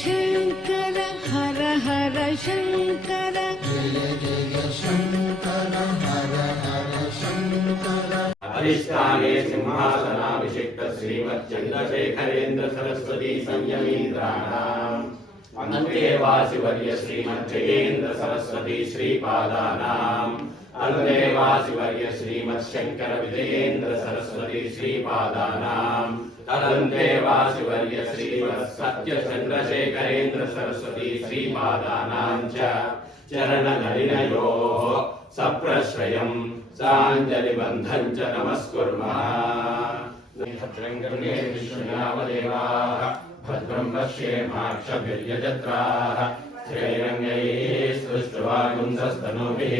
शङ्कर हर हर शङ्कर जय जय शङ्कर हर हर शङ्कर अधिष्ठाने सिंहासनाभिषिक्त श्रीमच्चन्द्रशेखरेन्द्र सरस्वती संयमीन्द्राणाम् अन्तेवासिवर्य श्रीमज्जयेन्द्र सरस्वती श्रीपादानाम् अन्तेवासिवर्य श्रीमच्छङ्कर विजयेन्द्र सरस्वती श्रीपादानाम् अन्तेवासिवर्य श्रीमत्सत्यचन्द्रशेखरेन्द्र सरस्वती श्रीपादानाम् च चरणनलिनयोः सप्रश्रयम् साञ्जलिबन्धम् च नमस्कुर्मः। भद्रं कर्णे विष्णुनामदेवाः भद्रं पश्येमाक्षभिर्यजत्राः श्रीरङ्गैः स्तुष्ट्वागुंसस्तनूभिः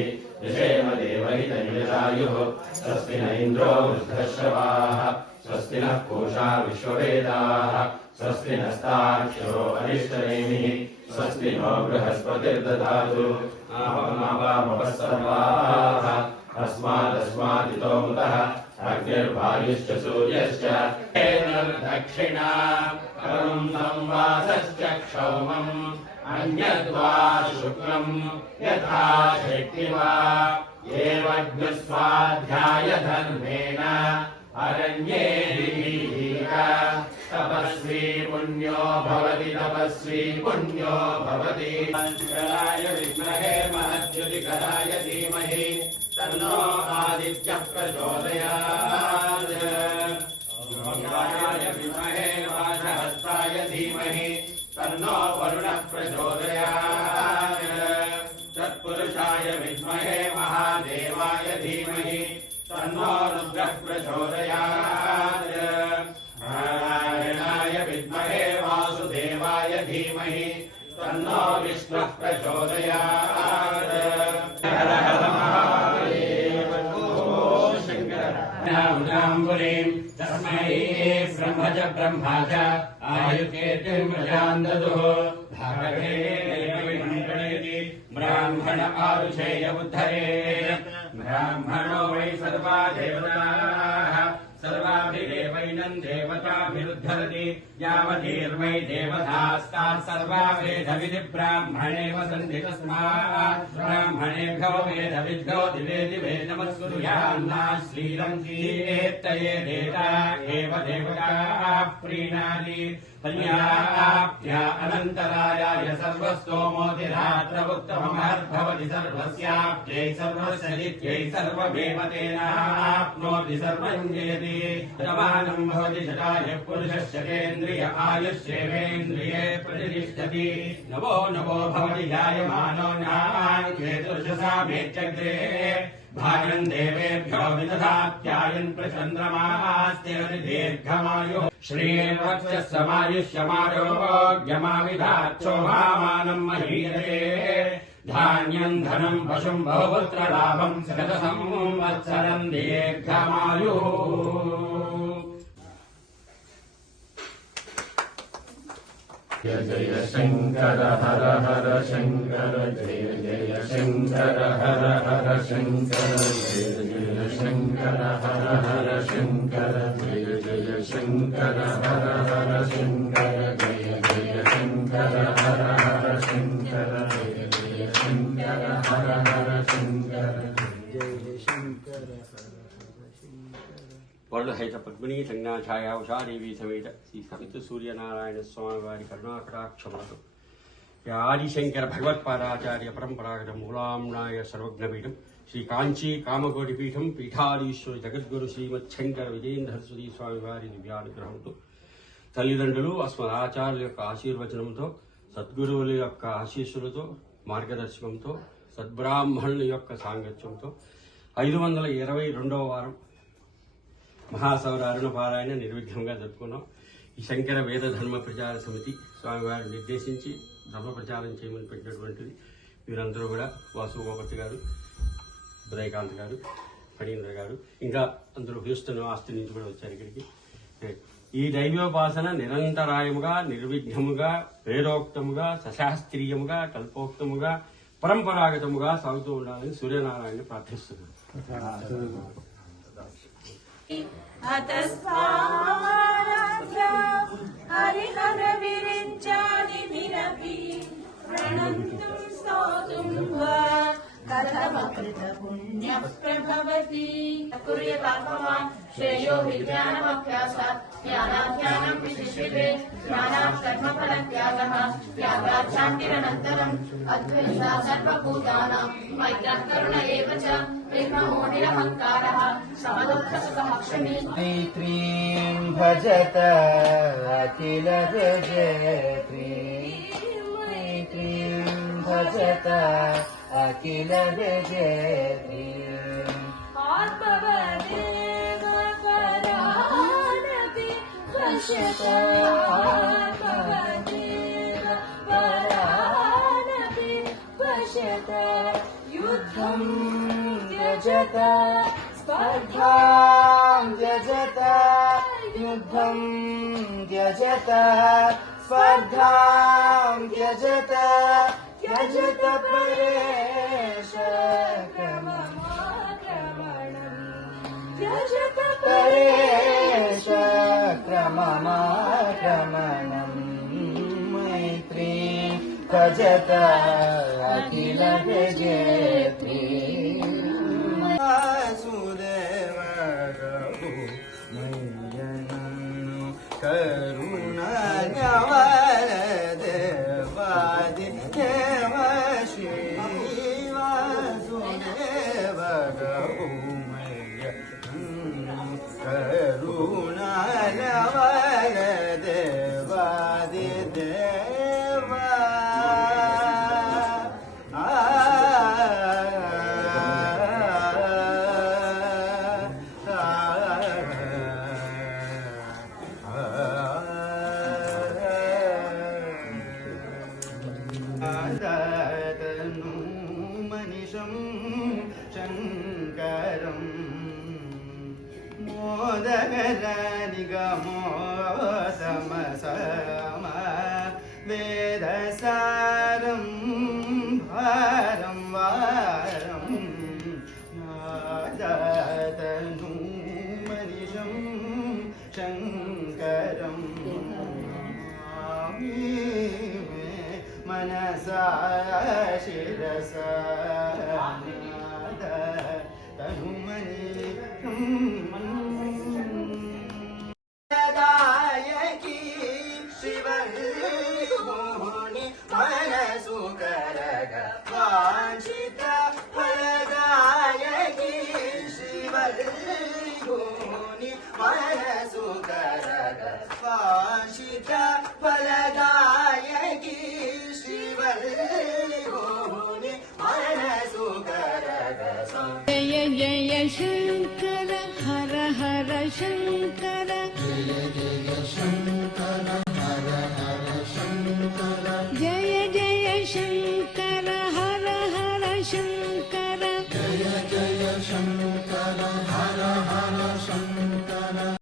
ऋषेम देवहितनियतायुः स्वस्ति न इन्द्रो वृद्धश्रवाः स्वस्ति नः पूषा विश्ववेदाः स्वस्ति नस्ताक्षरो अरिष्टनेमिः स्वस्ति नो बृहस्पतिर्दधातु सर्वाः अस्मादितो मुतः अग्निर्वायुश्च सूर्यश्च दक्षिणा करुं संवासश्च क्षौमम् अन्यद्वा शुक्लम् यथा शक्तिवा एवज्ञस्वाध्याय धर्मेण अरण्ये तपस्वी पुण्यो भवति शङ्कराय विद्महे महद्युतिकराय धीमहि तन्नो आदित्यः प्रचोदयात् ओंकाराय विद्महे वाजहस्ताय धीमहि तन्नो वरुणः प्रचोदयात् तत्पुरुषाय विद्महे महादेवाय धीमहि तन्नो रुद्रः प्रचोदयात् नारायणाय विद्महे वासुदेवाय धीमहि तन्नो विष्णुः प्रचोदयात्। हर हर महादेव शङ्कर तस्मै ब्रह्म च ब्रह्मा च आयुर्वेदं ददुः भागवे ब्राह्मण आरुषेय उद्धरे ब्राह्मणो वै सर्वा देवताः सर्वाभिदेवैनं देवताभिरुद्धरति यावधीर्वै देवतास्ताः सर्वा वेदविधि ब्राह्मणे वसन्ति तस्मात् ब्राह्मणेभ्यो वेदविद्भ्यो दिवे दिवे नमस्कुर्यान्ना श्रीलं कीर्तये देवता एव देवताः प्रीणाति तन्याप्या अनन्तरायाय सर्वस्तोमोतिरात्रमुत्तममहद्भवति सर्वस्याप्यै सर्वस्य सर्वमेव तेनाप्नोति सर्वं जयति समानं भवति शताय पुरुषस्य केन्द्रिय आयुष्येवेन्द्रिये प्रतिष्ठति नवो नवो भवति जायमानो ज्ञानेतुर्षसा मेच्चग्रे भागं देवेभ्यो विदधात्यायन् प्रचन्द्रमास्तिरति दीर्घमायुः श्रीर्वक्षस्समायुष्यमारोग्यमाविधाच्छोभामानं महीयते धान्यं धनं पशुं बहुपुत्रलाभं शतसंवत्सरं दीर्घमायुः। जय जय शंकर हर हर शंकर जय जय शंकर हर हर शंकर जय जय शंकर हर हर शंकर जय जय शंकर हर हर शंकर जय जय शंकर हर हर शंकर जय जय शंकर हर हर शंकर जय शंकर वर्णहित पद्मिनी संज्ञा छाया उषा देवी समेत श्री सवित सूर्यनारायण स्वामी वारी करुणाकटाक्षमतु या आदिशंकर भगवत्पादाचार्य परंपरागत मूलाम्नाय सर्वज्ञपीठम श्री कांची कामकोटिपीठम पीठाधीश्वर जगद्गुरु श्रीमच्छंकर विजयेन्द्र सरस्वती स्वामी वारी దివ్యానుగ్రహంతో తల్లిదండ్రులు అస్మదాచార్యుల యొక్క ఆశీర్వచనంతో సద్గురువుల యొక్క ఆశీస్సులతో మార్గదర్శకంతో సద్బ్రాహ్మణుల యొక్క సాంగత్యంతో 522వ వారం మహాసౌర అరుణ పారాయణ నిర్విఘ్నంగా జరుపుకున్నాం. ఈ శంకర వేద ధర్మ ప్రచార సమితి స్వామివారు నిర్దేశించి ధర్మ ప్రచారం చేయమని పెట్టినటువంటిది. వీరందరూ కూడా వాసుగోపతి గారు, ఉదయకాంత్ గారు, ఫణీంద్ర గారు, ఇంకా అందరూ హ్యూస్టన్ ఆస్తి నుంచి కూడా వచ్చారు ఇక్కడికి. ఈ దైవోపాసన నిరంతరాయముగా నిర్విఘ్నముగా వేదోక్తముగా సశాస్త్రీయముగా కల్పోక్తముగా పరంపరాగతముగా సాగుతూ ఉండాలని సూర్యనారాయణ ప్రార్థిస్తున్నారు. హరిహర విరించాది पुण्यप्रभवति कुर्यतात्मवान् श्रेयो विज्ञानमभ्यासात् ज्ञानाध्यानं विशिष्यते ज्ञानात् कर्मफलत्यागः त्यागात् शान्तिरनन्तरम् अद्वेषः सर्वभूतानां मैत्रः करुण एव च निर्ममो निरहङ्कारः समदुःखसुखः क्षमी मैत्रीं भजत अखिल विजेत्रीं मैत्रीं भजत अखिल विजेत्रीं आत्मवदेव परानपि पश्यत आत्मवदेव परानपि पश्यत युद्धं त्यजत स्पर्धां त्यजत युद्धं त्यजत स्पर्धां त्यजत त्यजत परेश त्यजत परेश क्रममाक्रमणम् मैत्रीं भजत अखिल विजेत्रीं वासुदेवरघु मय्यननु करुणगवल देवादि देव श्री वासुदेवरघु मय्यननु करुणगवल देवादि देव मनिषं शङ्करं मोदगर निगमोदमसम वेदसारं भारं वारं नादतनु मनिषं शङ्करं मनसा शिरसा तनुमणि दायकी शिवनि मनसु करग वाञ्छित फलदायकी शिवनि मनसु करग वाञ्छित फलदायकी जय जय शंकर हर हर शंकर जय जय शंकर हर हर शंकर जय जय शंकर हर हर शंकर जय जय शंकर